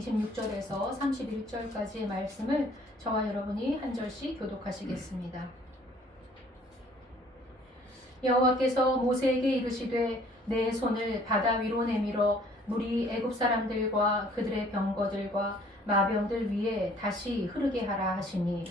26절에서 31절까지의 말씀을 저와 여러분이 한 절씩 교독하시겠습니다. 여호와께서 모세에게 이르시되 내 손을 바다 위로 내밀어 물이 애굽 사람들과 그들의 병거들과 마병들 위에 다시 흐르게 하라 하시니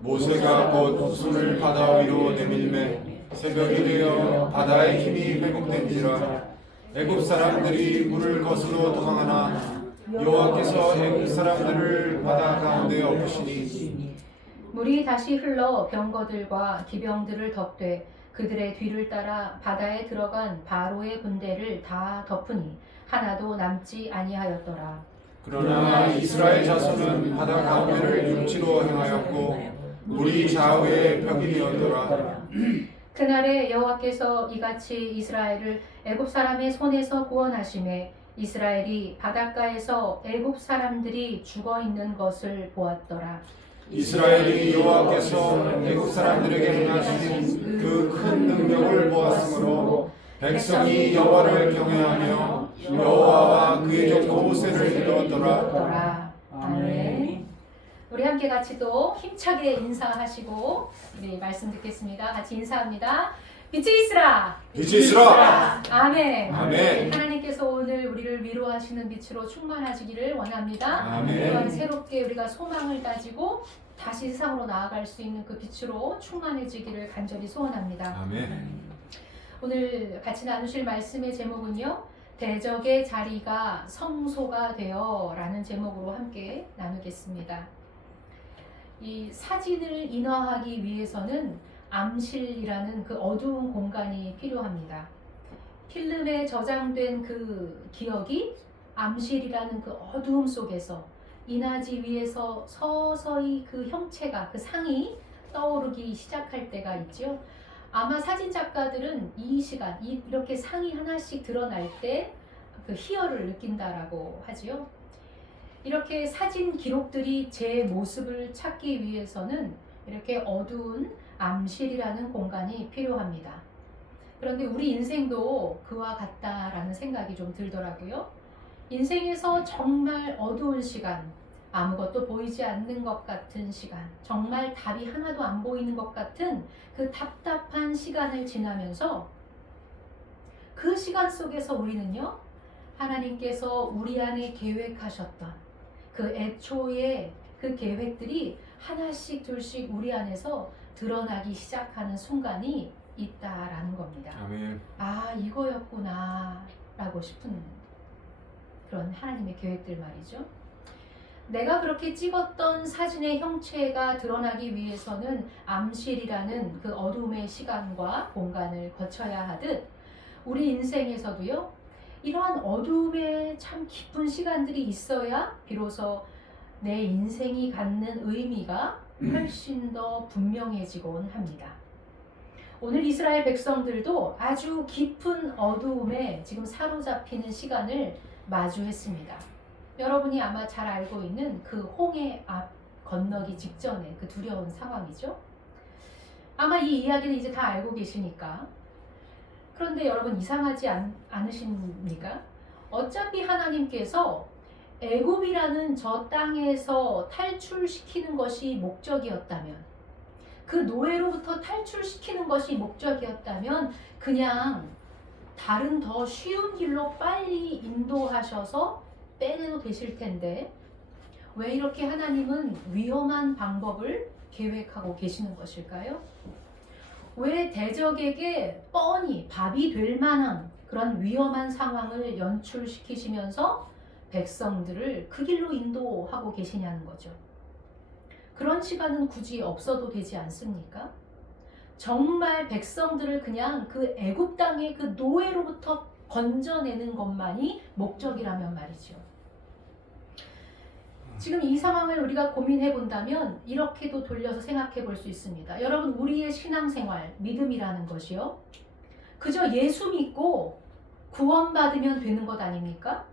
모세가 곧 손을 바다 위로 내밀매 새벽이 되어 바다의 힘이 회복된지라 애굽 사람들이 물을 거스러 도망하나 여호와께서 애굽 사람들을 바다 가운데 엎으시니 물이 다시 흘러 병거들과 기병들을 덮되 그들의 뒤를 따라 바다에 들어간 바로의 군대를 다 덮으니 하나도 남지 아니하였더라. 그러나 이스라엘 자손은 바다 가운데를 육지로 행하였고 물이 좌우에 벽이 되었더라. 그날에 여호와께서 이같이 이스라엘을 애굽 사람의 손에서 구원하심에 이스라엘이 바닷가에서 애굽 사람들이 죽어 있는 것을 보았더라. 이스라엘이 여호와께서 애굽 사람들에게 행하신 그 큰 능력을 보았으므로 백성이 여호와를 경외하며 여호와와 그의 종 모세를 믿었더라. 아멘. 우리 함께 같이 또 힘차게 인사하시고 우리 말씀 듣겠습니다. 같이 인사합니다. 빛이 있으라. 빛이 있으라. 아멘. 아멘. 하나님께서 오늘 우리를 위로하시는 빛으로 충만하시기를 원합니다. 아멘. 또한 새롭게 우리가 소망을 가지고 다시 세상으로 나아갈 수 있는 그 빛으로 충만해지기를 간절히 소원합니다. 아멘. 오늘 같이 나누실 말씀의 제목은요, 대적의 자리가 성소가 되어 라는 제목으로 함께 나누겠습니다. 이 사진을 인화하기 위해서는 암실이라는 그 어두운 공간이 필요합니다. 필름에 저장된 그 기억이 암실이라는 그 어두움 속에서 인화지 위에서 서서히 그 형체가, 그 상이 떠오르기 시작할 때가 있죠. 아마 사진 작가들은 이 시간, 이렇게 상이 하나씩 드러날 때 그 희열을 느낀다라고 하지요. 이렇게 사진 기록들이 제 모습을 찾기 위해서는 이렇게 어두운 암실이라는 공간이 필요합니다. 그런데 우리 인생도 그와 같다라는 생각이 좀 들더라고요. 인생에서 정말 어두운 시간, 아무것도 보이지 않는 것 같은 시간, 정말 답이 하나도 안 보이는 것 같은 그 답답한 시간을 지나면서 그 시간 속에서 우리는요, 하나님께서 우리 안에 계획하셨던 그 애초의 그 계획들이 하나씩 둘씩 우리 안에서 드러나기 시작하는 순간이 있다라는 겁니다. 아멘. 아, 이거였구나 라고 싶은 그런 하나님의 계획들 말이죠. 내가 그렇게 찍었던 사진의 형체가 드러나기 위해서는 암실이라는 그 어둠의 시간과 공간을 거쳐야 하듯 우리 인생에서도요, 이러한 어둠의 참 깊은 시간들이 있어야 비로소 내 인생이 갖는 의미가 훨씬 더 분명해지곤 합니다. 오늘 이스라엘 백성들도 아주 깊은 어두움에 지금 사로잡히는 시간을 마주했습니다. 여러분이 아마 잘 알고 있는 그 홍해 앞 건너기 직전의 그 두려운 상황이죠. 아마 이 이야기는 이제 다 알고 계시니까. 그런데 여러분 이상하지 않으십니까? 어차피 하나님께서 애굽이라는 저 땅에서 탈출시키는 것이 목적이었다면, 그 노예로부터 탈출시키는 것이 목적이었다면 그냥 다른 더 쉬운 길로 빨리 인도하셔서 빼내도 되실 텐데 왜 이렇게 하나님은 위험한 방법을 계획하고 계시는 것일까요? 왜 대적에게 뻔히 밥이 될 만한 그런 위험한 상황을 연출시키시면서 백성들을 그 길로 인도하고 계시냐는 거죠. 그런 시간은 굳이 없어도 되지 않습니까? 정말 백성들을 그냥 그 애굽 땅의 그 노예로부터 건져내는 것만이 목적이라면 말이죠. 지금 이 상황을 우리가 고민해 본다면 이렇게도 돌려서 생각해 볼 수 있습니다. 여러분, 우리의 신앙생활, 믿음이라는 것이요, 그저 예수 믿고 구원받으면 되는 것 아닙니까?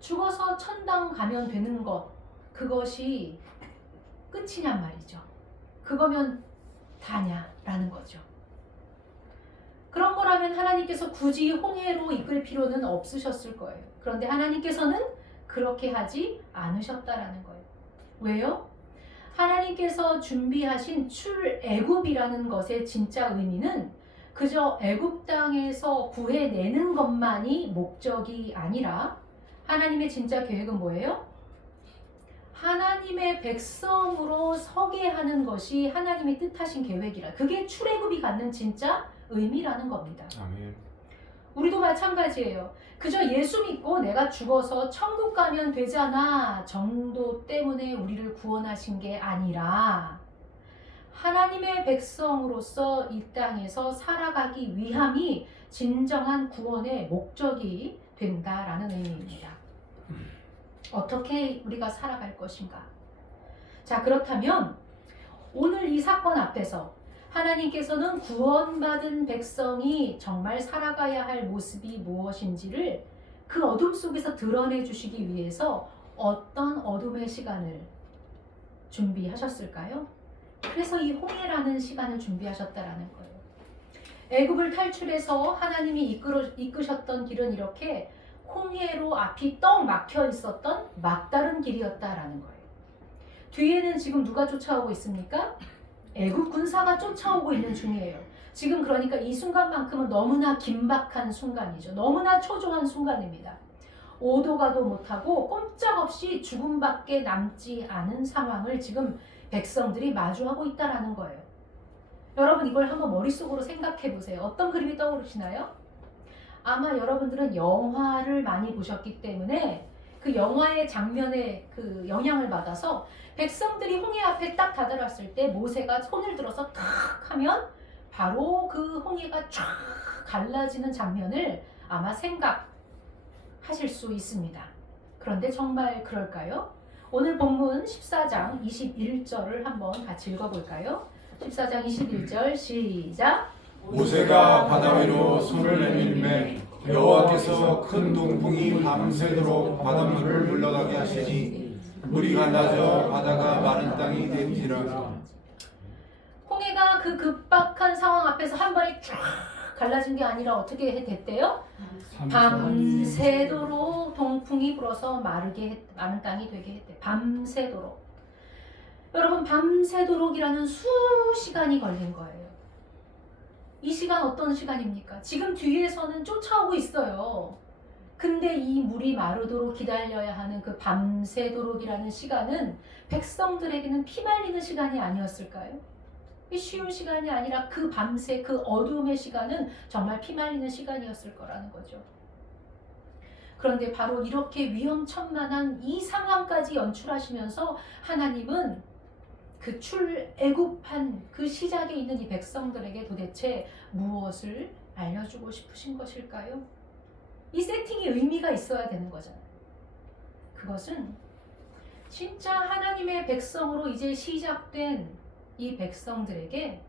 죽어서 천당 가면 되는 것, 그것이 끝이냔 말이죠. 그거면 다냐라는 거죠. 그런 거라면 하나님께서 굳이 홍해로 이끌 필요는 없으셨을 거예요. 그런데 하나님께서는 그렇게 하지 않으셨다라는 거예요. 왜요? 하나님께서 준비하신 출애굽이라는 것의 진짜 의미는 그저 애굽 땅에서 구해내는 것만이 목적이 아니라 하나님의 진짜 계획은 뭐예요? 하나님의 백성으로 서게 하는 것이 하나님이 뜻하신 계획이라. 그게 출애굽이 갖는 진짜 의미라는 겁니다. 아멘. 우리도 마찬가지예요. 그저 예수 믿고 내가 죽어서 천국 가면 되잖아 정도 때문에 우리를 구원하신 게 아니라 하나님의 백성으로서 이 땅에서 살아가기 위함이 진정한 구원의 목적이 된다라는 의미입니다. 어떻게 우리가 살아갈 것인가? 자, 그렇다면 오늘 이 사건 앞에서 하나님께서는 구원받은 백성이 정말 살아가야 할 모습이 무엇인지를 그 어둠 속에서 드러내 주시기 위해서 어떤 어둠의 시간을 준비하셨을까요? 그래서 이 홍해라는 시간을 준비하셨다라는 거예요. 애굽을 탈출해서 하나님이 이끄셨던 길은 이렇게 홍해로 앞이 떡 막혀 있었던 막다른 길이었다라는 거예요. 뒤에는 지금 누가 쫓아오고 있습니까? 애굽 군사가 쫓아오고 있는 중이에요. 지금 그러니까 이 순간만큼은 너무나 긴박한 순간이죠. 너무나 초조한 순간입니다. 오도 가도 못하고 꼼짝없이 죽음밖에 남지 않은 상황을 지금 백성들이 마주하고 있다라는 거예요. 여러분 이걸 한번 머릿속으로 생각해 보세요. 어떤 그림이 떠오르시나요? 아마 여러분들은 영화를 많이 보셨기 때문에 그 영화의 장면에 그 영향을 받아서 백성들이 홍해 앞에 딱 다다랐을 때 모세가 손을 들어서 탁 하면 바로 그 홍해가 쫙 갈라지는 장면을 아마 생각하실 수 있습니다. 그런데 정말 그럴까요? 오늘 본문 14장 21절을 한번 같이 읽어볼까요? 14장 21절 시작. 모세가 바다 위로 손을 내밀매 여호와께서 큰 동풍이 밤새도록 바닷물을 물러가게 하시니 물이 갈라져 바다가 마른 땅이 된지라. 홍해가 그 급박한 상황 앞에서 한 번에 쫙 갈라진 게 아니라 어떻게 됐대요? 밤새도록 동풍이 불어서 마른 땅이 되게 했대. 밤새도록. 여러분 밤새도록이라는 수시간이 걸린 거예요. 이 시간 어떤 시간입니까? 지금 뒤에서는 쫓아오고 있어요. 근데 이 물이 마르도록 기다려야 하는 그 밤새도록이라는 시간은 백성들에게는 피말리는 시간이 아니었을까요? 이 쉬운 시간이 아니라 그 밤새 그 어두움의 시간은 정말 피말리는 시간이었을 거라는 거죠. 그런데 바로 이렇게 위험천만한 이 상황까지 연출하시면서 하나님은 그 출애굽한 그 시작에 있는 이 백성들에게 도대체 무엇을 알려주고 싶으신 것일까요? 이 세팅에 의미가 있어야 되는 거잖아요. 그것은 진짜 하나님의 백성으로 이제 시작된 이 백성들에게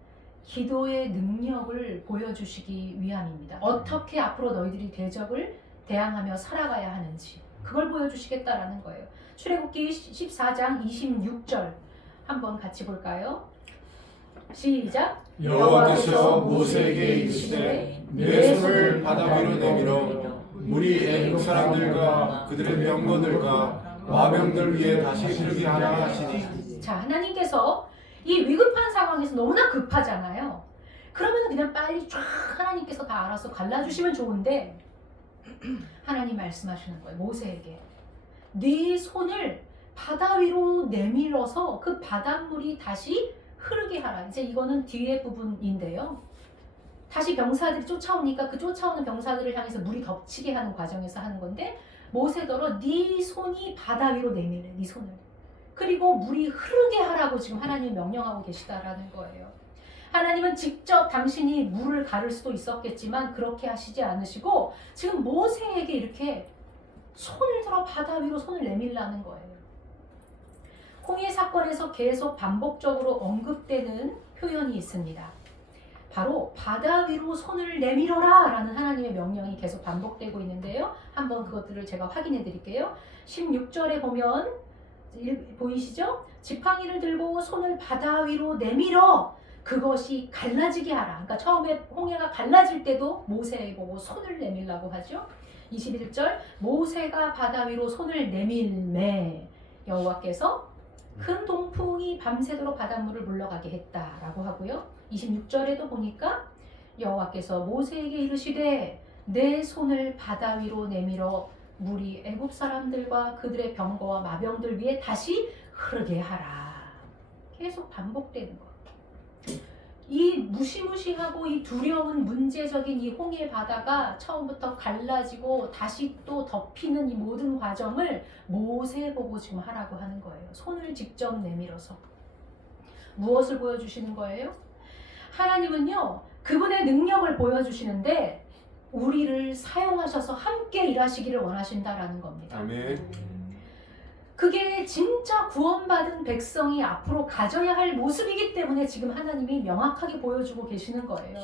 기도의 능력을 보여주시기 위함입니다. 어떻게 앞으로 너희들이 대적을 대항하며 살아가야 하는지 그걸 보여주시겠다라는 거예요. 출애굽기 14장 26절 한번 같이 볼까요? 시작. 여호와께서 모세에게 이르시되 내 손을 바다 위로 내밀어 물이 애굽 사람들과 그들의 병거들과 마병들 위에 다시 흐르게 하라 하시니. 자, 하나님께서 이 위급한 상황에서 너무나 급하잖아요. 그러면 그냥 빨리 쫙 하나님께서 다 알아서 갈라주시면 좋은데 하나님 말씀하시는 거예요. 모세에게 네 손을 바다 위로 내밀어서 그 바닷물이 다시 흐르게 하라. 이제 이거는 뒤에 부분인데요. 다시 병사들이 쫓아오니까 그 쫓아오는 병사들을 향해서 물이 덮치게 하는 과정에서 하는 건데 모세더러 네 손이 바다 위로 내밀래. 네 손을. 그리고 물이 흐르게 하라고 지금 하나님이 명령하고 계시다라는 거예요. 하나님은 직접 당신이 물을 가를 수도 있었겠지만 그렇게 하시지 않으시고 지금 모세에게 이렇게 손을 들어 바다 위로 손을 내밀라는 거예요. 홍해 사건에서 계속 반복적으로 언급되는 표현이 있습니다. 바로 바다 위로 손을 내밀어라 라는 하나님의 명령이 계속 반복되고 있는데요. 한번 그것들을 제가 확인해 드릴게요. 16절에 보면 보이시죠? 지팡이를 들고 손을 바다 위로 내밀어 그것이 갈라지게 하라. 그러니까 처음에 홍해가 갈라질 때도 모세 보고 손을 내밀라고 하죠. 21절 모세가 바다 위로 손을 내밀매 여호와께서 큰 동풍이 밤새도록 바닷물을 물러가게 했다라고 하고요. 26절에도 보니까 여호와께서 모세에게 이르시되 내 손을 바다 위로 내밀어 물이 애굽 사람들과 그들의 병거와 마병들 위에 다시 흐르게 하라. 계속 반복되는 것. 이 무시무시하고 이 두려운 문제적인 이 홍해 바다가 처음부터 갈라지고 다시 또 덮이는 이 모든 과정을 모세 보고 지금 하라고 하는 거예요. 손을 직접 내밀어서. 무엇을 보여주시는 거예요? 하나님은요, 그분의 능력을 보여주시는데 우리를 사용하셔서 함께 일하시기를 원하신다라는 겁니다. 아멘. 그게 진짜 구원받은 백성이 앞으로 가져야 할 모습이기 때문에 지금 하나님이 명확하게 보여주고 계시는 거예요.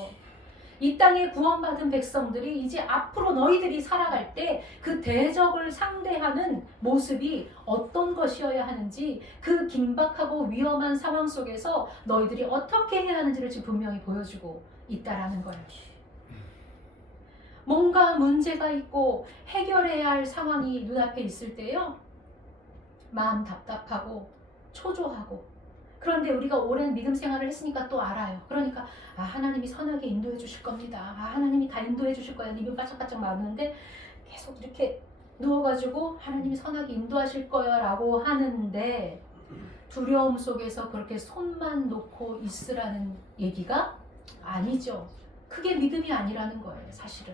이 땅에 구원받은 백성들이 이제 앞으로 너희들이 살아갈 때 그 대적을 상대하는 모습이 어떤 것이어야 하는지, 그 긴박하고 위험한 상황 속에서 너희들이 어떻게 해야 하는지를 지금 분명히 보여주고 있다라는 거예요. 뭔가 문제가 있고 해결해야 할 상황이 눈앞에 있을 때요, 마음 답답하고 초조하고, 그런데 우리가 오랜 믿음 생활을 했으니까 또 알아요. 그러니까 하나님이 선하게 인도해 주실 겁니다. 하나님이 다 인도해 주실 거야. 입을 바짝바짝 막는데 계속 이렇게 누워가지고 하나님이 선하게 인도하실 거야 라고 하는데 두려움 속에서 그렇게 손만 놓고 있으라는 얘기가 아니죠. 그게 믿음이 아니라는 거예요. 사실은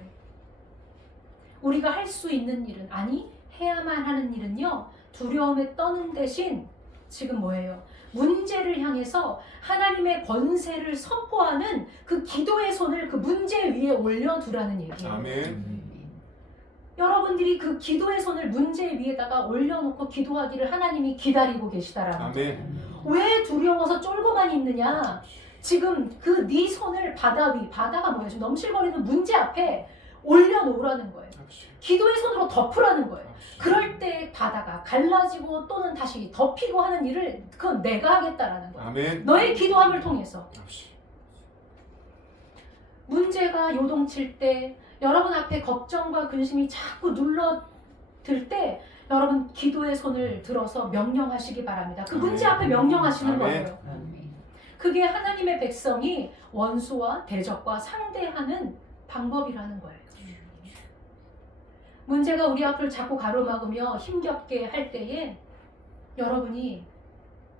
우리가 할 수 있는 일은, 아니 해야만 하는 일은요, 두려움에 떠는 대신 지금 뭐예요? 문제를 향해서 하나님의 권세를 선포하는 그 기도의 손을 그 문제 위에 올려두라는 얘기예요. 아멘. 여러분들이 그 기도의 손을 문제 위에다가 올려놓고 기도하기를 하나님이 기다리고 계시다라는 거예요. 아멘. 왜 두려워서 쫄고만 있느냐? 지금 그 네 손을 바다 위, 바다가 뭐예요? 지금 넘실거리는 문제 앞에 올려놓으라는 거예요. 기도의 손으로 덮으라는 거예요. 그럴 때 바다가 갈라지고 또는 다시 덮이고 하는 일을 그건 내가 하겠다라는 거예요. 아멘. 너의 기도함을 통해서. 문제가 요동칠 때, 여러분 앞에 걱정과 근심이 자꾸 눌러들 때 여러분 기도의 손을 들어서 명령하시기 바랍니다. 그 문제 앞에 명령하시는 거예요. 그게 하나님의 백성이 원수와 대적과 상대하는 방법이라는 거예요. 문제가 우리 앞을 자꾸 가로막으며 힘겹게 할 때에 여러분이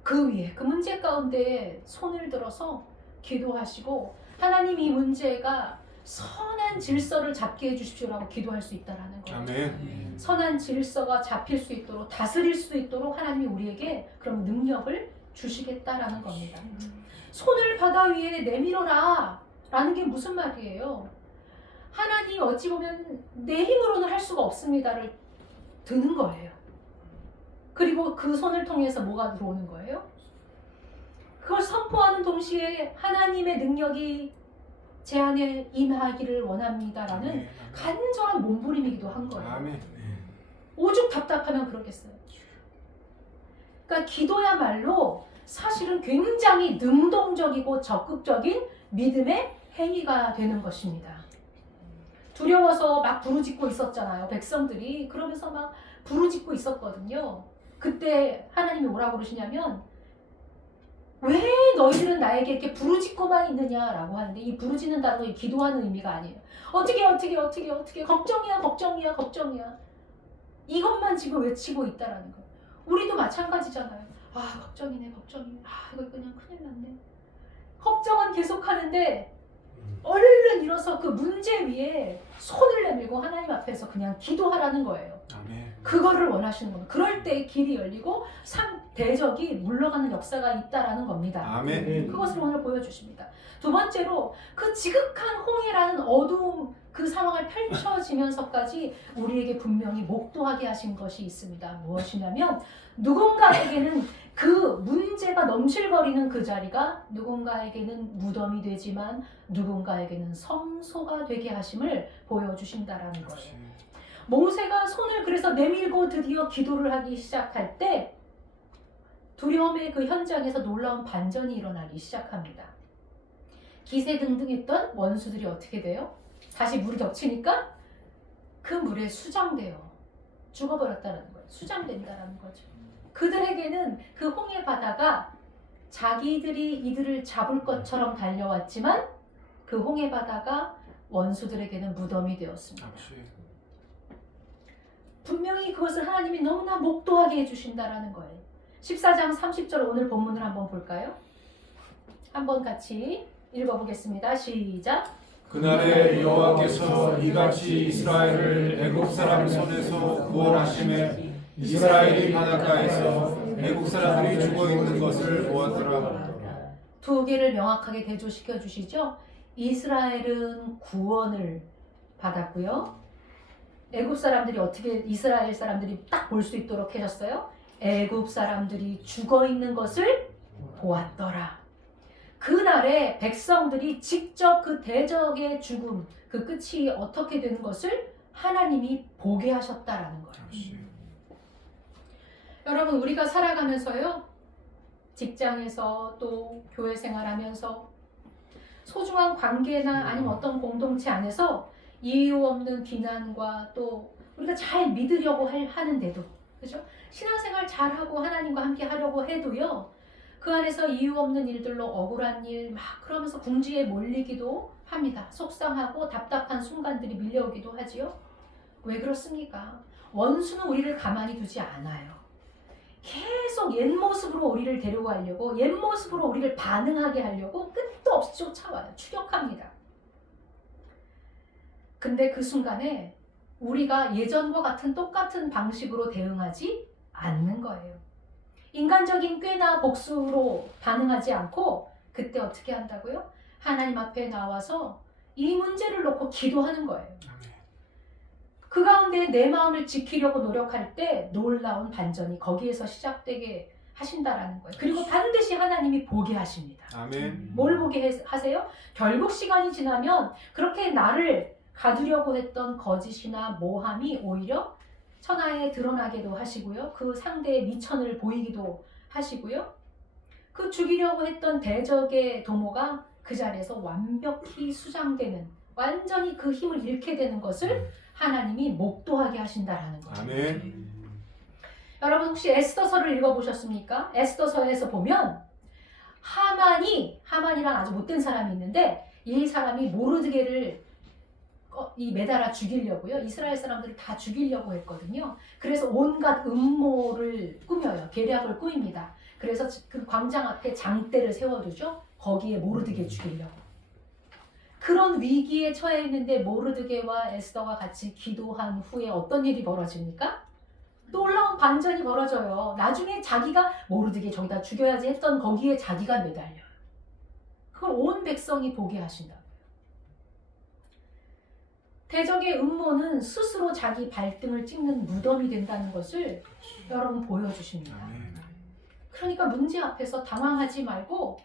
그 위에, 그 문제 가운데 손을 들어서 기도하시고 하나님 이 문제가 선한 질서를 잡게 해주십시오라고 기도할 수 있다라는 거예요. 아멘. 선한 질서가 잡힐 수 있도록, 다스릴 수 있도록 하나님이 우리에게 그런 능력을 주시겠다라는 겁니다. 손을 바다 위에 내밀어라 라는 게 무슨 말이에요? 하나님 어찌 보면 내 힘으로는 할 수가 없습니다를 드는 거예요. 그리고 그 손을 통해서 뭐가 들어오는 거예요? 그걸 선포하는 동시에 하나님의 능력이 제 안에 임하기를 원합니다라는 간절한 몸부림이기도 한 거예요. 아멘. 오죽 답답하면 그러겠어요. 그러니까 기도야말로 사실은 굉장히 능동적이고 적극적인 믿음의 행위가 되는 것입니다. 두려워서 막 부르짖고 있었잖아요. 백성들이 그러면서 막 부르짖고 있었거든요. 그때 하나님이 뭐라고 그러시냐면 왜 너희들은 나에게 이렇게 부르짖고만 있느냐라고 하는데, 이 부르짖는다는 건 기도하는 의미가 아니에요. 어떻게 걱정이야 이것만 지금 외치고 있다라는 거예요. 우리도 마찬가지잖아요. 걱정이네. 이거 그냥 큰일 났네. 걱정은 계속하는데 얼른 일어서 그 문제 위에 손을 내밀고 하나님 앞에서 그냥 기도하라는 거예요. 아멘. 그거를 원하시는 겁니다. 그럴 때 길이 열리고 대적이 물러가는 역사가 있다라는 겁니다. 아멘. 그것을 오늘 보여주십니다. 두 번째로 그 지극한 홍해라는 어두움, 그 상황을 펼쳐지면서까지 우리에게 분명히 목도하게 하신 것이 있습니다. 무엇이냐면 누군가에게는 그 문제가 넘실거리는 그 자리가 누군가에게는 무덤이 되지만 누군가에게는 성소가 되게 하심을 보여주신다라는 거예요. 모세가 손을 그래서 내밀고 드디어 기도를 하기 시작할 때 두려움의 그 현장에서 놀라운 반전이 일어나기 시작합니다. 기세등등했던 원수들이 어떻게 돼요? 다시 물이 덮치니까 그 물에 수장되어 죽어버렸다는 거예요. 수장된다는 거죠. 그들에게는 그 홍해 바다가 자기들이 이들을 잡을 것처럼 달려왔지만 그 홍해 바다가 원수들에게는 무덤이 되었습니다. 분명히 그것을 하나님이 너무나 목도하게 해주신다라는 거예요. 14장 30절 오늘 본문을 한번 볼까요? 한번 같이 읽어보겠습니다. 시작. 그날에 여호와께서 이같이 이스라엘을 애굽 사람 손에서 구원하심에 이스라엘이 바닷가에서 애국 사람들이 죽어 있는 것을 보았더라. 두 개를 명확하게 대조시켜 주시죠. 이스라엘은 구원을 받았고요. 애굽 사람들이 어떻게 이스라엘 사람들이 딱 볼 수 있도록 하셨어요? 애굽 사람들이 죽어 있는 것을 보았더라. 그날에 백성들이 직접 그 대적의 죽음, 그 끝이 어떻게 되는 것을 하나님이 보게 하셨다라는 거예요. 여러분, 우리가 살아가면서요, 직장에서 또 교회 생활하면서 소중한 관계나 아니면 어떤 공동체 안에서 이유 없는 비난과 또 우리가 잘 믿으려고 하는데도, 그죠? 신앙생활 잘하고 하나님과 함께 하려고 해도요, 그 안에서 이유 없는 일들로 억울한 일 막 그러면서 궁지에 몰리기도 합니다. 속상하고 답답한 순간들이 밀려오기도 하지요. 왜 그렇습니까? 원수는 우리를 가만히 두지 않아요. 계속 옛 모습으로 우리를 데려가려고, 옛 모습으로 우리를 반응하게 하려고 끝도 없이 쫓아와요. 추격합니다. 근데 그 순간에 우리가 예전과 같은 똑같은 방식으로 대응하지 않는 거예요. 인간적인 꾀나 복수로 반응하지 않고 그때 어떻게 한다고요? 하나님 앞에 나와서 이 문제를 놓고 기도하는 거예요. 그 가운데 내 마음을 지키려고 노력할 때 놀라운 반전이 거기에서 시작되게 하신다라는 거예요. 그리고 반드시 하나님이 보게 하십니다. 아멘. 뭘 보게 하세요? 결국 시간이 지나면 그렇게 나를 가두려고 했던 거짓이나 모함이 오히려 천하에 드러나기도 하시고요. 그 상대의 미천을 보이기도 하시고요. 그 죽이려고 했던 대적의 도모가 그 자리에서 완벽히 수장되는, 완전히 그 힘을 잃게 되는 것을 하나님이 목도하게 하신다라는 거예요. 아멘. 여러분 혹시 에스더서를 읽어보셨습니까? 에스더서에서 보면 하만이랑 아주 못된 사람이 있는데 이 사람이 모르드게를 매달아 죽이려고요. 이스라엘 사람들을 다 죽이려고 했거든요. 그래서 온갖 음모를 꾸며요. 계략을 꾸밉니다. 그래서 그 광장 앞에 장대를 세워두죠. 거기에 모르드게 죽이려고. 그런 위기에 처해 있는데 모르드게와 에스더가 같이 기도한 후에 어떤 일이 벌어집니까? 놀라운 반전이 벌어져요. 나중에 자기가 모르드게 저기다 죽여야지 했던 거기에 자기가 매달려요. 그걸 온 백성이 보게 하신다. 대적의 음모는 스스로 자기 발등을 찍는 무덤이 된다는 것을 여러분 보여주십니다. 그러니까 문제 앞에서 당황하지 말고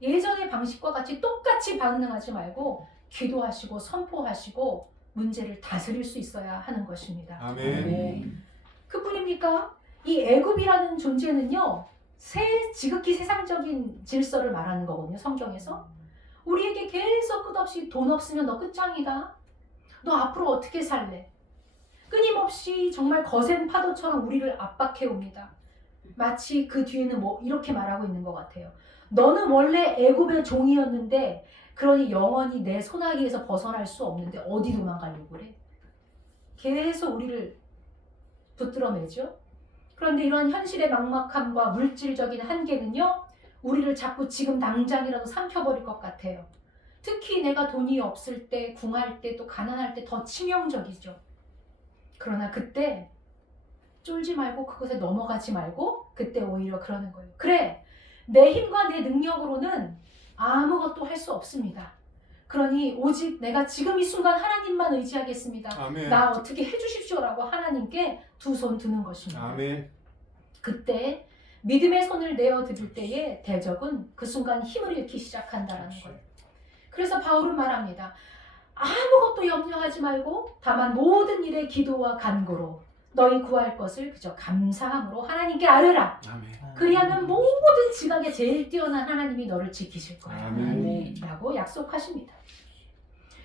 예전의 방식과 같이 똑같이 반응하지 말고 기도하시고 선포하시고 문제를 다스릴 수 있어야 하는 것입니다. 아멘. 그뿐입니까? 이 애굽이라는 존재는요, 지극히 세상적인 질서를 말하는 거거든요. 성경에서 우리에게 계속 끝없이 돈 없으면 너 끝장이다. 너 앞으로 어떻게 살래? 끊임없이 정말 거센 파도처럼 우리를 압박해 옵니다. 마치 그 뒤에는 뭐 이렇게 말하고 있는 것 같아요. 너는 원래 애굽의 종이었는데 그러니 영원히 내 손아귀에서 벗어날 수 없는데 어디 도망가려고 그래? 계속 우리를 붙들어매죠. 그런데 이런 현실의 막막함과 물질적인 한계는요, 우리를 자꾸 지금 당장이라도 삼켜버릴 것 같아요. 특히 내가 돈이 없을 때, 궁할 때, 또 가난할 때 더 치명적이죠. 그러나 그때 쫄지 말고 그것에 넘어가지 말고 그때 오히려 그러는 거예요. 그래, 내 힘과 내 능력으로는 아무것도 할 수 없습니다. 그러니 오직 내가 지금 이 순간 하나님만 의지하겠습니다. 아멘. 나 어떻게 해주십시오라고 하나님께 두 손 드는 것입니다. 아멘. 그때 믿음의 손을 내어드릴 때에 대적은 그 순간 힘을 잃기 시작한다는 거예요. 그래서 바울은 말합니다. 아무것도 염려하지 말고 다만 모든 일에 기도와 간구로 너희 구할 것을 그저 감사함으로 하나님께 아뢰라. 아멘. 그리하면 모든 지각에 제일 뛰어난 하나님이 너를 지키실 거야. 아멘. 라고 약속하십니다.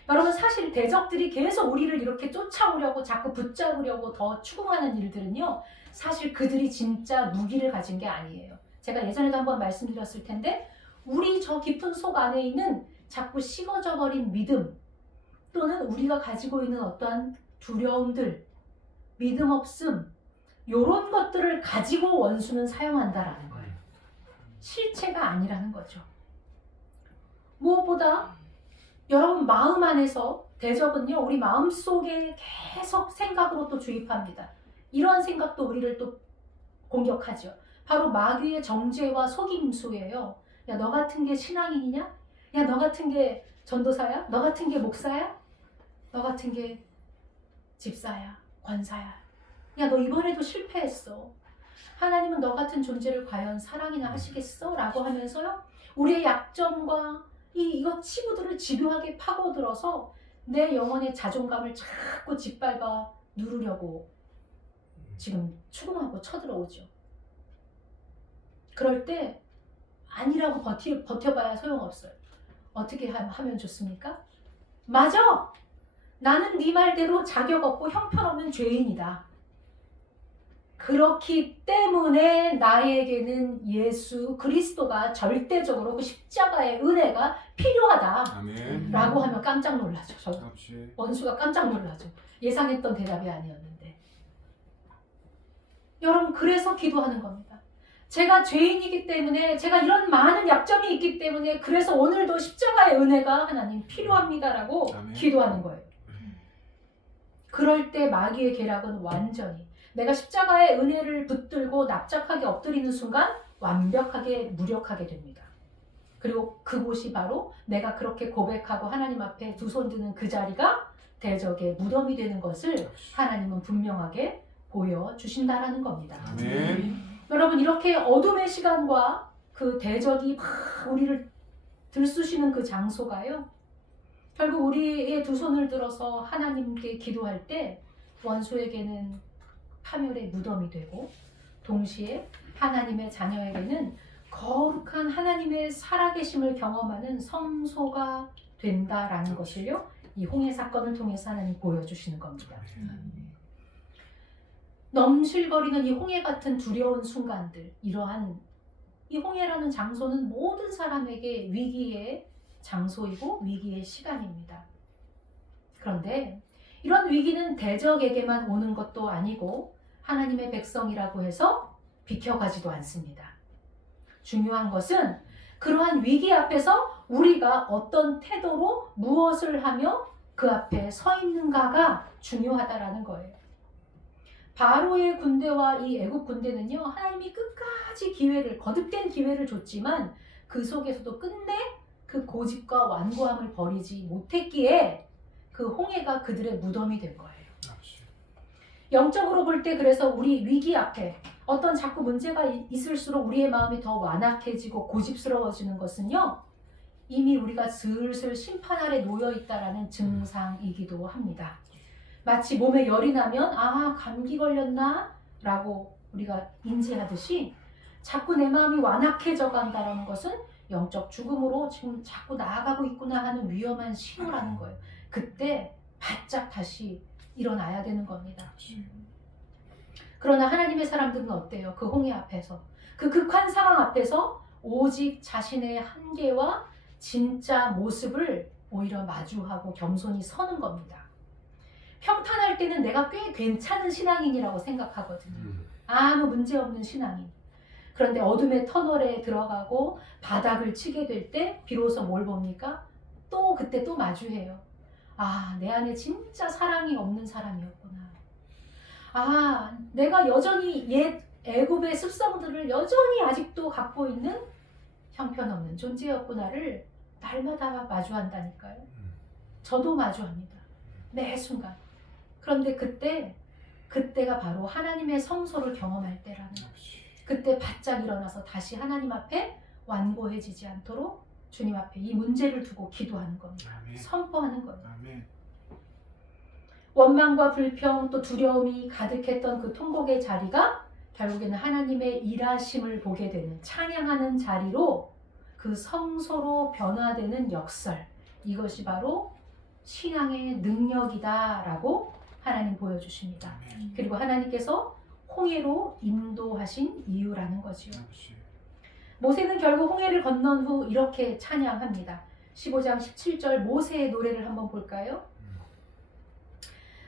여러분 사실 대적들이 계속 우리를 이렇게 쫓아오려고 자꾸 붙잡으려고 더 추궁하는 일들은요. 사실 그들이 진짜 무기를 가진 게 아니에요. 제가 예전에도 한번 말씀드렸을 텐데 우리 저 깊은 속 안에 있는 자꾸 식어져 버린 믿음 또는 우리가 가지고 있는 어떠한 두려움들, 믿음 없음 이런 것들을 가지고 원수는 사용한다라는 거예요. 실체가 아니라는 거죠. 무엇보다 여러분 마음 안에서 대적은요 우리 마음 속에 계속 생각으로 또 주입합니다. 이런 생각도 우리를 또 공격하죠. 바로 마귀의 정죄와 속임수예요. 야, 너 같은 게 신앙인이냐? 야, 너 같은 게 전도사야? 너 같은 게 목사야? 너 같은 게 집사야? 권사야? 야, 너 이번에도 실패했어. 하나님은 너 같은 존재를 과연 사랑이나 하시겠어? 라고 하면서요 우리의 약점과 이것 치부들을 집요하게 파고들어서 내 영혼의 자존감을 자꾸 짓밟아 누르려고 지금 추궁하고 쳐들어오죠. 그럴 때 아니라고 버텨봐야 소용없어요. 어떻게 하면 좋습니까? 맞아! 나는 네 말대로 자격 없고 형편없는 죄인이다. 그렇기 때문에 나에게는 예수 그리스도가 절대적으로 그 십자가의 은혜가 필요하다. 아멘. 라고 하면 깜짝 놀라죠. 그렇지. 원수가 깜짝 놀라죠. 예상했던 대답이 아니었는데. 여러분 그래서 기도하는 겁니다. 제가 죄인이기 때문에 제가 이런 많은 약점이 있기 때문에 그래서 오늘도 십자가의 은혜가 하나님 필요합니다라고 아멘. 기도하는 거예요. 그럴 때 마귀의 계략은 완전히 내가 십자가의 은혜를 붙들고 납작하게 엎드리는 순간 완벽하게 무력하게 됩니다. 그리고 그곳이 바로 내가 그렇게 고백하고 하나님 앞에 두 손 드는 그 자리가 대적의 무덤이 되는 것을 하나님은 분명하게 보여주신다라는 겁니다. 아멘. 여러분 이렇게 어둠의 시간과 그 대적이 막 우리를 들쑤시는 그 장소가요. 결국 우리의 두 손을 들어서 하나님께 기도할 때 원수에게는 파멸의 무덤이 되고 동시에 하나님의 자녀에게는 거룩한 하나님의 살아계심을 경험하는 성소가 된다라는 것을요. 이 홍해 사건을 통해서 하나님 보여주시는 겁니다. 넘실거리는 이 홍해 같은 두려운 순간들, 이러한 이 홍해라는 장소는 모든 사람에게 위기의 장소이고 위기의 시간입니다. 그런데 이런 위기는 대적에게만 오는 것도 아니고 하나님의 백성이라고 해서 비켜가지도 않습니다. 중요한 것은 그러한 위기 앞에서 우리가 어떤 태도로 무엇을 하며 그 앞에 서 있는가가 중요하다라는 거예요. 바로의 군대와 이 애국 군대는요, 하나님이 끝까지 거듭된 기회를 줬지만 그 속에서도 끝내 그 고집과 완고함을 버리지 못했기에 그 홍해가 그들의 무덤이 된 거예요. 영적으로 볼 때 그래서 우리 위기 앞에 어떤 자꾸 문제가 있을수록 우리의 마음이 더 완악해지고 고집스러워지는 것은요, 이미 우리가 슬슬 심판 아래 놓여 있다라는 증상이기도 합니다. 마치 몸에 열이 나면 감기 걸렸나? 라고 우리가 인지하듯이 자꾸 내 마음이 완악해져 간다는 것은 영적 죽음으로 지금 자꾸 나아가고 있구나 하는 위험한 신호라는 거예요. 그때 바짝 다시 일어나야 되는 겁니다. 그러나 하나님의 사람들은 어때요? 그 홍해 앞에서, 그 극한 상황 앞에서 오직 자신의 한계와 진짜 모습을 오히려 마주하고 겸손히 서는 겁니다. 평탄할 때는 내가 꽤 괜찮은 신앙인이라고 생각하거든요. 아무 문제 없는 신앙인. 그런데 어둠의 터널에 들어가고 바닥을 치게 될 때 비로소 뭘 봅니까? 그때 또 마주해요. 내 안에 진짜 사랑이 없는 사람이었구나. 내가 여전히 옛 애굽의 습성들을 여전히 아직도 갖고 있는 형편없는 존재였구나를 날마다 마주한다니까요. 저도 마주합니다. 매 순간. 그런데 그때가 바로 하나님의 성소를 경험할 때라는 것이. 그때 바짝 일어나서 다시 하나님 앞에 완고해지지 않도록 주님 앞에 이 문제를 두고 기도하는 겁니다. 아멘. 선포하는 거예요. 아멘. 원망과 불평 또 두려움이 가득했던 그 통곡의 자리가 결국에는 하나님의 일하심을 보게 되는 찬양하는 자리로 그 성소로 변화되는 역설, 이것이 바로 신앙의 능력이다라고 하나님 보여주십니다. 그리고 하나님께서 홍해로 인도하신 이유라는 거지요. 모세는 결국 홍해를 건넌 후 이렇게 찬양합니다. 15장 17절 모세의 노래를 한번 볼까요?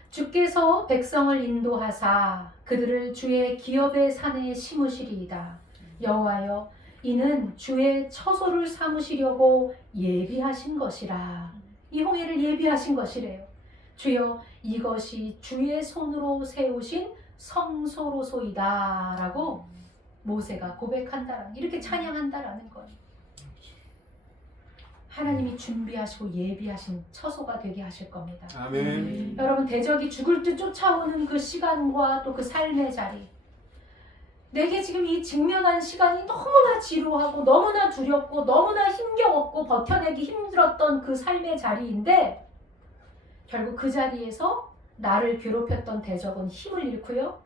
주께서 백성을 인도하사 그들을 주의 기업의 산에 심으시리이다. 여호와여 이는 주의 처소를 삼으시려고 예비하신 것이라. 이 홍해를 예비하신 것이래요. 주여 이것이 주의 손으로 세우신 성소로소이다 라고 모세가 고백한다라는, 이렇게 찬양한다라는 거예요. 하나님이 준비하시고 예비하신 처소가 되게 하실 겁니다. 아멘. 여러분, 대적이 죽을 듯 쫓아오는 그 시간과 또 그 삶의 자리, 내게 지금 이 직면한 시간이 너무나 지루하고 너무나 두렵고 너무나 힘겨웠고 버텨내기 힘들었던 그 삶의 자리인데, 결국 그 자리에서 나를 괴롭혔던 대적은 힘을 잃고요,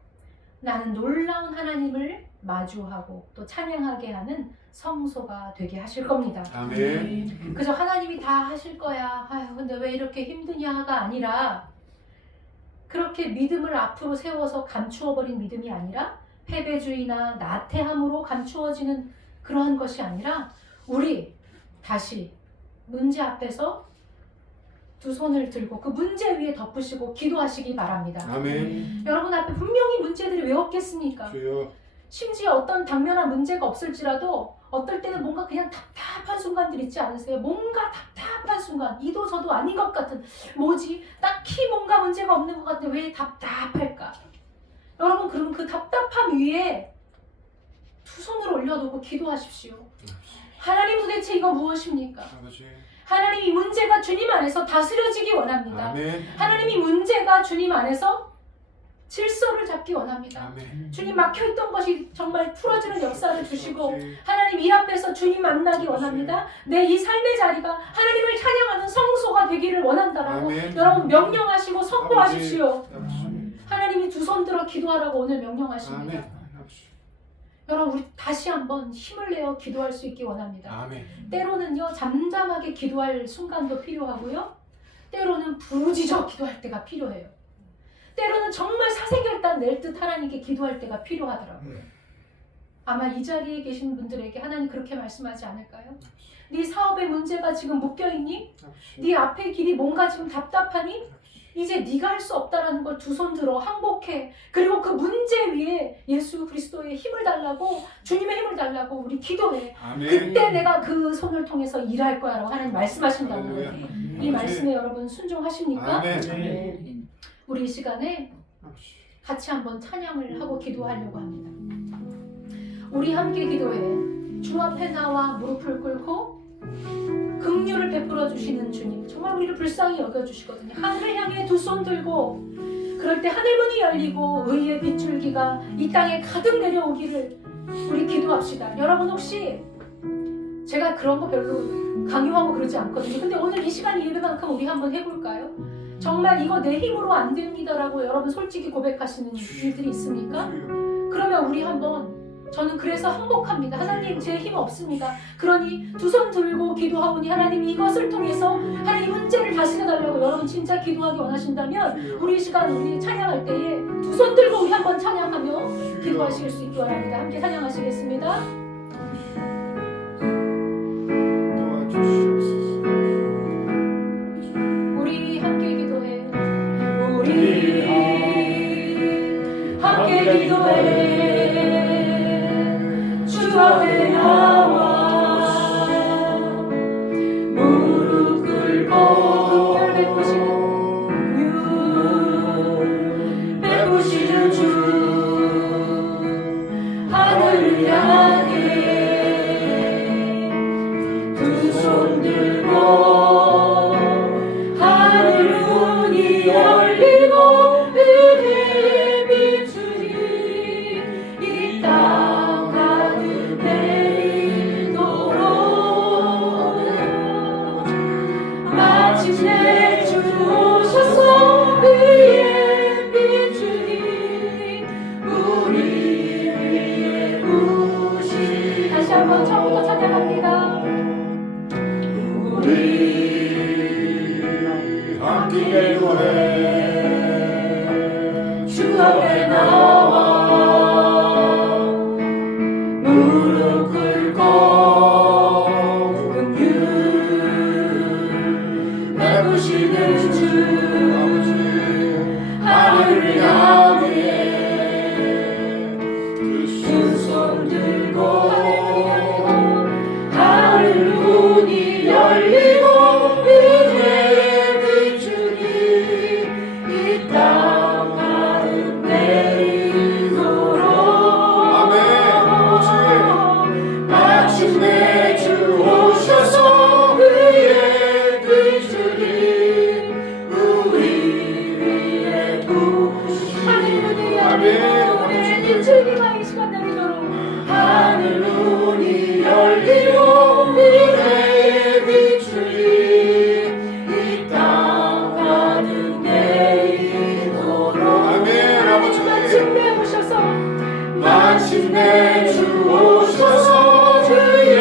나는 놀라운 하나님을 마주하고 또 찬양하게 하는 성소가 되게 하실 겁니다. 아멘. 그저 하나님이 다 하실 거야, 아유 근데 왜 이렇게 힘드냐가 아니라, 그렇게 믿음을 앞으로 세워서 감추어버린 믿음이 아니라, 패배주의나 나태함으로 감추어지는 그러한 것이 아니라, 우리 다시 문제 앞에서 두 손을 들고 그 문제 위에 덮으시고 기도하시기 바랍니다. 아멘. 여러분 앞에 분명히 문제들이 왜 없겠습니까? 주여. 심지어 어떤 당면한 문제가 없을지라도 어떨 때는 뭔가 그냥 답답한 순간들 있지 않으세요? 뭔가 답답한 순간, 이도 저도 아닌 것 같은, 뭐지? 딱히 뭔가 문제가 없는 것 같은데 왜 답답할까? 여러분, 그럼 그 답답함 위에 두 손을 올려놓고 기도하십시오. 하나님, 도대체 이거 무엇입니까? 아버지. 하나님, 이 문제가 주님 안에서 다스려지기 원합니다. 아멘. 하나님, 이 문제가 주님 안에서 질서를 잡기 원합니다. 아멘. 주님, 막혀있던 것이 정말 풀어지는 역사를 주시고, 하나님 일 앞에서 주님 만나기 원합니다. 내 이 삶의 자리가 하나님을 찬양하는 성소가 되기를 원한다라고 아멘. 여러분 명령하시고 선포하십시오. 아버지. 하나님이 두 손 들어 기도하라고 오늘 명령하십니다. 아멘. 아버지. 여러분, 우리 다시 한번 힘을 내어 기도할 수 있기 원합니다. 아멘. 때로는요, 잠잠하게 기도할 순간도 필요하고요, 때로는 부르짖어 기도할 때가 필요해요. 때로는 정말 사생결단 낼 듯 하나님께 기도할 때가 필요하더라고요. 아마 이 자리에 계신 분들에게 하나님 그렇게 말씀하지 않을까요? 네 사업에 문제가 지금 묶여있니? 네 앞의 길이 뭔가 지금 답답하니? 이제 네가 할 수 없다라는 걸 두 손 들어 항복해. 그리고 그 문제 위에 예수 그리스도의 힘을 달라고, 주님의 힘을 달라고 우리 기도해. 아멘. 그때 내가 그 손을 통해서 일할 거야 라고 하나님 말씀하신다는 거예요. 할렐루야. 이 말씀에 여러분 순종하십니까? 아멘. 우리 이 시간에 아버지. 같이 한번 찬양을 하고 기도하려고 합니다. 우리 함께 기도해. 주 앞에 나와 무릎을 꿇고 긍휼을 베풀어 주시는 주님, 정말 우리를 불쌍히 여겨주시거든요. 하늘을 향해 두 손 들고, 그럴 때 하늘문이 열리고 의의 빗줄기가 이 땅에 가득 내려오기를 우리 기도합시다. 여러분, 혹시 제가 그런 거 별로 강요하고 그러지 않거든요. 근데 오늘 이 시간이 예배만큼 우리 한번 해볼까요? 정말 이거 내 힘으로 안 됩니다라고 여러분 솔직히 고백하시는 일들이 있습니까? 그러면 우리 한번, 저는 그래서 항복합니다. 하나님, 제 힘 없습니다. 그러니 두 손 들고 기도하오니 하나님 이것을 통해서 하나님 문제를 다스려달라고 여러분 진짜 기도하기 원하신다면, 우리 이 시간 우리 찬양할 때에 두 손 들고 우리 한번 찬양하며 기도하실 수 있기 바랍니다. 함께 찬양하시겠습니다. 우리 함께 기도해. 우리 함께 기도해. 주 앞에 나와 무릎 꿇고 긍휼 베푸시는 주, 하늘을 향해 두 손 들고 하늘 문이 열리고 은혜 비추니 이 땅 가득 내리도록, 마침내 주 오셔서 의에 비추니 우리 위에 부으시. 다시 한번 처음부터 찬양합니다. 우리 받기를 구해 주 앞에 나와 무릎 꿇고 긍휼 베푸시는 주 하늘을 향해 두 손 들고 하늘 문이 열리고 은혜의 빛줄이 이 땅 가운데 있도록 아멘. 마침내 주 오셔서 그의 빛줄이 우리 위에 부으시니 아멘. 하나님 주님과 이 시간 내리도록 하늘 문이 열리고 은혜의 빛줄이 이 땅 가운데 있도록 아멘. 아버지 마침내 오셔서 마침내 주 오셔서 주의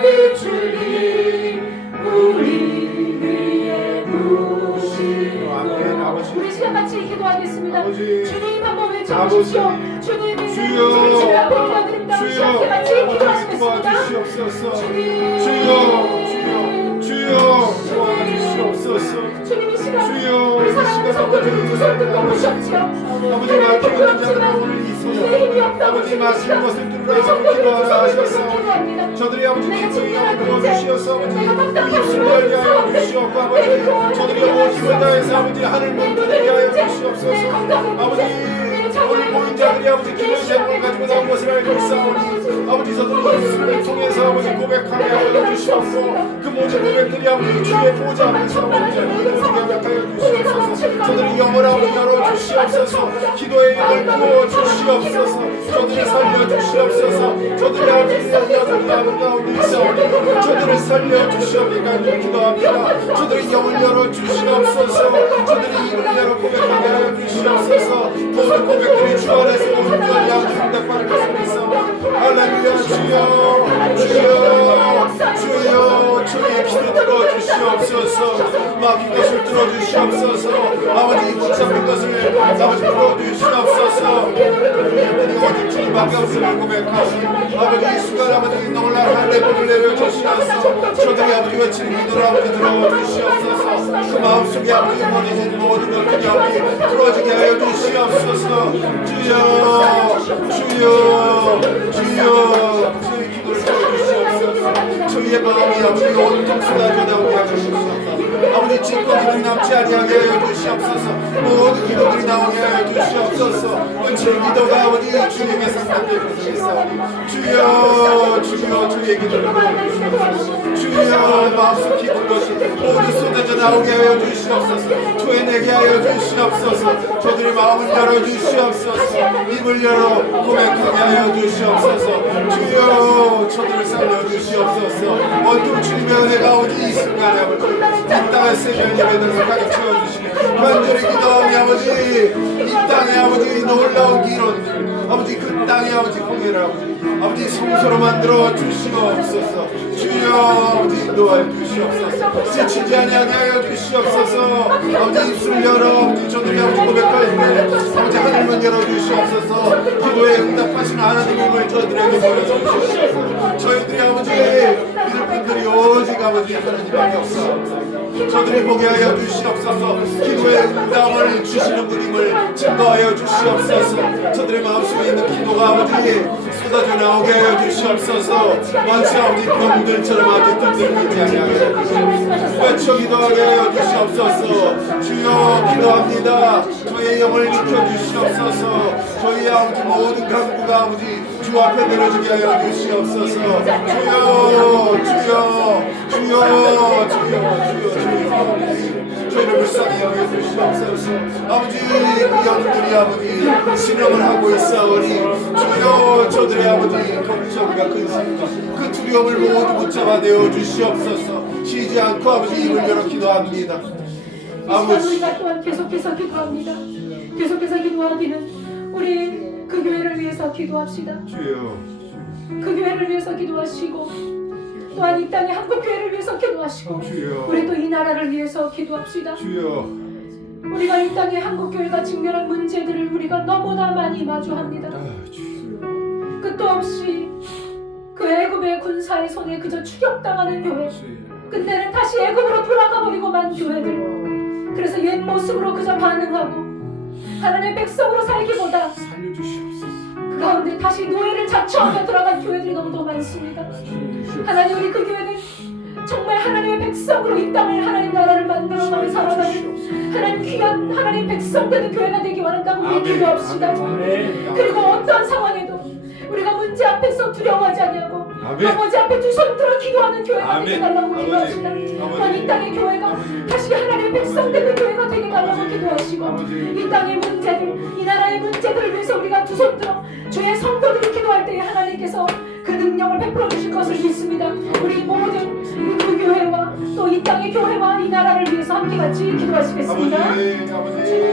빛줄이 우리 위에 부으시니 아멘. 아버지 우리 시간 같이 기도하겠습니다. 아버지. 주님 한번 외쳐주십시오. 주님의 주여. 주님 앞에 올려드립니다. 우리 시간 주여 같이 기도하시겠습니다. 도와주시옵소서. 주님. 주여 도와주시옵소서. 주님 이 시간 주여, 우리 이 사랑하는 시간 성도들을 아버지. 두손 뜯고 오셨지요. 아버지 하나님 맡기는 부끄럽지만 자들 오늘 이 내 소녀 힘이 없다고 아버지 주님 맡긴 시간 것을 우리 들으라 성도들을 기도하라 두손 뜯고 하셨사오니 기도합니다. 저들이 아버지 내가 기꺼이 진정한 도와주시옵소서 아버지 내가 답답한 입술을 그런 열게 하여 상황들, 주시옵고 내 아버지 그런 저들이 상황들, 모든 힘을 다해서 아버지 하늘 내 문을 눈을 열게 하여 문제, 주시옵소서 내 건강의 아버지 문제, 내 오늘 자녀의 모인 문제, 자들이 아버지 내 기도의 제목을 시간의 가지고 문제, 나온 것을 알고 있사오니 아버지 저들이 입술을 통해서 아버지 고백하게 하여 주시옵소서 그 모든 고백들이 아버지 주의 보좌 앞에서 아버지 이루어지게 하여 주시옵소서 저들이 영을 아버지 열어주시옵소서 기도의 영을 부어주시옵소서 저들을 살려주시옵소서 저들이 아버지 여전히 아버지 가운데 있사오니 저들을 살려주시옵니까 기도합니다 저들이 영을 열어주시옵소서 저들이 입을 열어 고백하게 하여 주시옵소서 모든 고백들이 주 안에서 온전히 아버지 응답받을 것을 믿사오니 할렐루야 주여 주여 주의 기도 들어주시옵소서 막힌 것을 들어주시옵소서 아버지 붙잡힌 것을 아버지 풀어주시옵소서 우리들이 오직 주님밖에 없음을 고백하니 아버지 이 순간 아버지 놀라운 할례복을 내려주시옵소서 저들이 아버지 외치는 기도를 아버지 들어주시옵소서 그 마음속에 아버지 무너진 모든 것들이 아버지 풀어지게 하여 주시옵소서 주여 주의 기도를 들어주시옵소서 주의 마음이 아버지 온통 쏟아져 나오게 하여 주시옵소서 아버지 찌꺼기들이 남지 아니하게 하여 주시옵소서 모든 기도들이 나오게 하여 주시옵소서 끝의 기도가 아버지 주님께서 상대해 주시옵소서 주여 주의 기도를 들어주시옵소서 주여 마음속 깊은 것이 모두 쏟아져 나오게 하여 주시옵소서 토해내게 하여 주시옵소서 저들의 마음을 열어주시옵소서 입을 열어 고백하게 하여 주시옵소서 주여 저들을 살려주시옵소서 온통 주님의 은혜가 아버지 이 순간에 아버지 이 땅의 세계 예배들을 가득 채워주시니 간절히 기도하오니 아버지 이 땅에 아버지 놀라운 기론들 아버지 그 땅에 아버지 공예를 아버지 성소로 만들어 주시옵소서 주여 아버지 인도하여 주시옵소서 지치지 아니하게 하여 주시옵소서 아버지 입술을 열어 아버지 저들이 아버지 고백할 때 아버지 하늘문 열어 주시옵소서 기도에 응답하시는 하나님의 힘을 저들에게 보여주시옵소서 저희들이 아버지 믿을 분들이 오직 아버지 하나님밖에 없사옵소서 저들이 보게 하여 주시옵소서 기도의 응답을 주시는 분임을 증거하여 주시옵소서 저들의 마음속에 있는 기도가 아버지 쏟아져 나오게 하여 주시옵소서 원수 아버지 병들처럼 아버지 뜯들고 있지 아니하게 외쳐 기도하게 하여 주시옵소서 주여 기도합니다 저의 영을 지켜주시옵소서 저희 아버지 모든 강구가 아버지 주 앞에 내려지게 하여 주시옵소서 주여 저희를 불쌍히 여겨 주시옵소서 아버지 그 영들이 아버지 신음을 하고 있사오니 주여 저들의 아버지 걱정과 근심과 그 두려움을 모두 붙잡아 내어 주시옵소서 쉬지 않고 아버지 입을 열어 기도합니다 아버지 우리가 또한 계속해서 기도합니다 계속해서 기도하기는 우리 그 교회를 위해서 기도합시다 주여 그 교회를 위해서 기도하시고 또한 이 땅의 한국교회를 위해서 기도하시고 주여. 우리도 이 나라를 위해서 기도합시다. 주여. 우리가 이 땅의 한국교회가 직면한 문제들을 우리가 너무나 많이 마주합니다. 주여. 끝도 없이 그 애굽의 군사의 손에 그저 추격당하는 교회, 끝내는 다시 애굽으로 돌아가 버리고 만 교회들. 그래서 옛 모습으로 그저 반응하고 하나님의 백성으로 살기보다 살려주시옵소서. 그 가운데 다시 노예를 자처하며 들어간 교회들이 너무도 많습니다. 하나님, 우리 그 교회는 정말 하나님의 백성으로 이 땅을, 하나님 나라를 만들어가며 살아가는 하나님 귀한 하나님 백성 되는 교회가 되기 원한다고 우리 기도합시다. 그리고 어떤 상황에도 우리가 문제 앞에서 두려워하지 않냐고 아버지 앞에 두 손 들어 기도하는 교회가 되게 달라고 기도합시다. 또한 이 땅의 교회가 다시 하나님의 백성 되는 교회가 되게 달라고 기도하시고 이 땅의 문제들, 이 나라의 문제들을 위해서 우리가 두 손 들어 주의 성도들이 기도할 때에 하나님께서 그 능력을 베풀어 주실 것을 믿습니다. 우리 모든 그 교회와 또 이 땅의 교회와 이 나라를 위해서 함께 같이 기도하시겠습니다. 아버지.